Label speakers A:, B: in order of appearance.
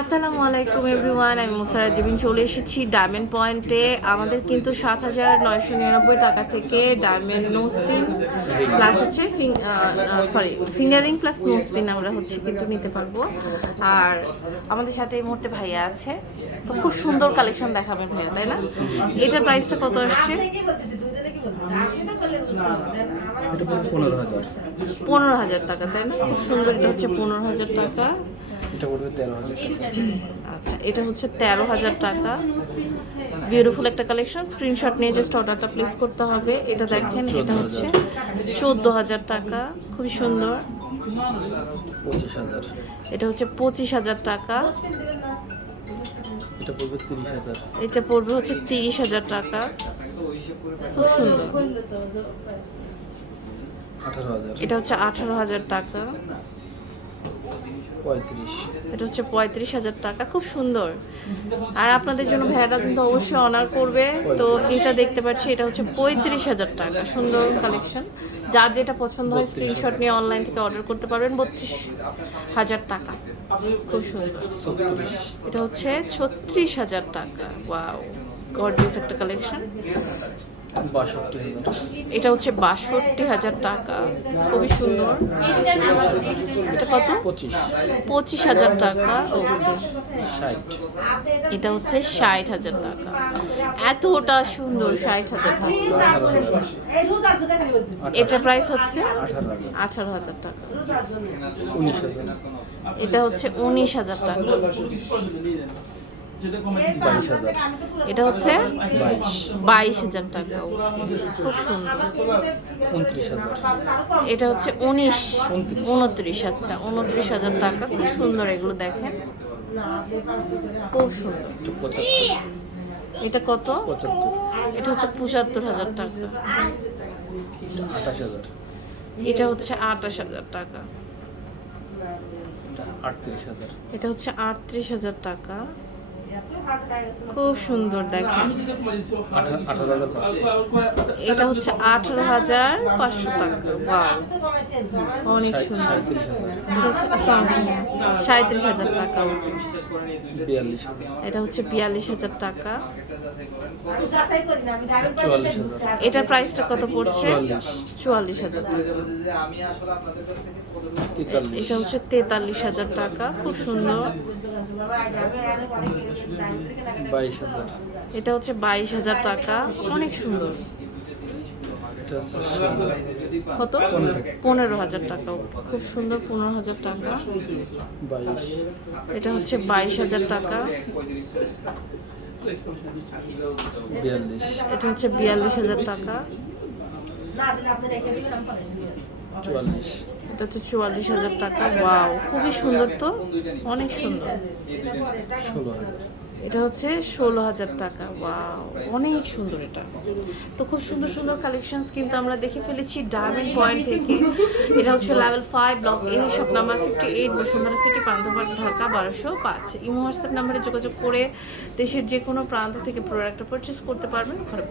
A: আসসালামু আলাইকুম এভরিওয়ান আমি মুসারা জিবিন চলে এসেছি ডায়মন্ড পয়েন্টে আমাদের কিন্তু সাত হাজার নয়শো নিরানব্বই টাকা থেকে ডায়মন্ড নো স্পিন প্লাস হচ্ছে sorry fingering plus no spin আমরা হচ্ছে কিন্তু নিতে পারব। আর আমাদের সাথে এই মুহূর্তে ভাইয়া আছে। তো খুব সুন্দর কালেকশন দেখাবেন ভাইয়া তাই না? এটার প্রাইসটা কত আসছে?
B: পনেরো হাজার
A: টাকা তাই না? খুব সুন্দর এটা হচ্ছে পনেরো হাজার টাকা।
B: এটা পড়বে তেরো হাজার
A: আচ্ছা এটা হচ্ছে তেরো হাজার টাকা। বিউটিফুল একটা কালেকশন স্ক্রিনশট নিয়ে জাস্ট অর্ডারটা প্লেস করতে হবে। এটা দেখেন এটা হচ্ছে চোদ্দ হাজার টাকা। খুবই সুন্দর। এটা হচ্ছে পঁচিশ হাজার টাকা।
B: এটা পড়বে তিরিশ হাজার।
A: এটা পড়বে হচ্ছে তিরিশ হাজার টাকা। খুব সুন্দর। এটা হচ্ছে আঠারো হাজার টাকা।
B: পঁয়ত্রিশ।
A: এটা হচ্ছে পঁয়ত্রিশ হাজার টাকা খুব সুন্দর। আর আপনাদের জন্য ভ্যাটা কিন্তু অবশ্যই অনার করবে। তো এটা দেখতে পাচ্ছি এটা হচ্ছে পঁয়ত্রিশ হাজার টাকা সুন্দর কালেকশন যার যেটা পছন্দ হয় স্ক্রিনশট নিয়ে অনলাইন থেকে অর্ডার করতে পারবেন বত্রিশ হাজার টাকা। খুব সুন্দর। এটা হচ্ছে ছত্রিশ হাজার টাকা। ওয়াও গর্জিয়াস একটা কালেকশন এটা হচ্ছে বাষট্টি হাজার টাকা। খুবই সুন্দর। এটা কত?
B: পঁচিশ।
A: হাজার টাকা। এটা হচ্ছে ষাট হাজার টাকা। এতটা সুন্দর ষাট হাজার টাকা। এটা প্রাইস হচ্ছে
B: আঠারো হাজার
A: টাকা। এটা হচ্ছে উনিশ হাজার টাকা। এটা হচ্ছে
B: বাইশ।
A: হাজার টাকা খুব সুন্দর। এটা হচ্ছে উনিশ উনত্রিশ। আচ্ছা উনত্রিশ হাজার টাকা খুব সুন্দর এগুলো দেখেন। খুব সুন্দর।
B: এটা
A: কত? এটা হচ্ছে পঁচাত্তর হাজার টাকা। এটা হচ্ছে আঠাশ হাজার টাকা।
B: এটা
A: হচ্ছে আটত্রিশ হাজার টাকা। খুব সুন্দর দেখেন এটা হচ্ছে আঠারো হাজার পাঁচশো টাকা। অনেক সুন্দর। সাঁত্রিশ হাজার টাকা। এটা হচ্ছে বিয়াল্লিশ হাজার টাকা। এটার প্রাইসটা কত পড়ছে?
B: চুয়াল্লিশ
A: হাজার টাকা। এটা হচ্ছে তেতাল্লিশ হাজার টাকা। খুব সুন্দর।
B: বাইশ হাজার।
A: এটা হচ্ছে বাইশ হাজার টাকা। অনেক সুন্দর। কত? পনেরো হাজার টাকা। খুব সুন্দর পনেরো হাজার টাকা। এটা হচ্ছে বাইশ হাজার টাকা। এটা হচ্ছে বিয়াল্লিশ হাজার টাকা।
B: চুয়াল্লিশ।
A: এটা হচ্ছে চুয়াল্লিশ হাজার টাকা। ওয়াও খুবই সুন্দর তো। অনেক সুন্দর।
B: ষোলো
A: এটা হচ্ছে ষোলো হাজার টাকা। ওয়াও অনেক সুন্দর এটা। তো খুব সুন্দর সুন্দর কালেকশনস কিন্তু আমরা দেখে ফেলেছি ডায়মন্ড পয়েন্ট থেকে। এটা হচ্ছে level five block A shop number fifty eight Bashundhara city প্রান্তপাট Dhaka বারোশো পাঁচ। ইমো হোয়াটসঅ্যাপ নাম্বারে যোগাযোগ করে দেশের যে কোনো প্রান্ত থেকে প্রোডাক্টটা পারচেস করতে পারবেন। ঘরে।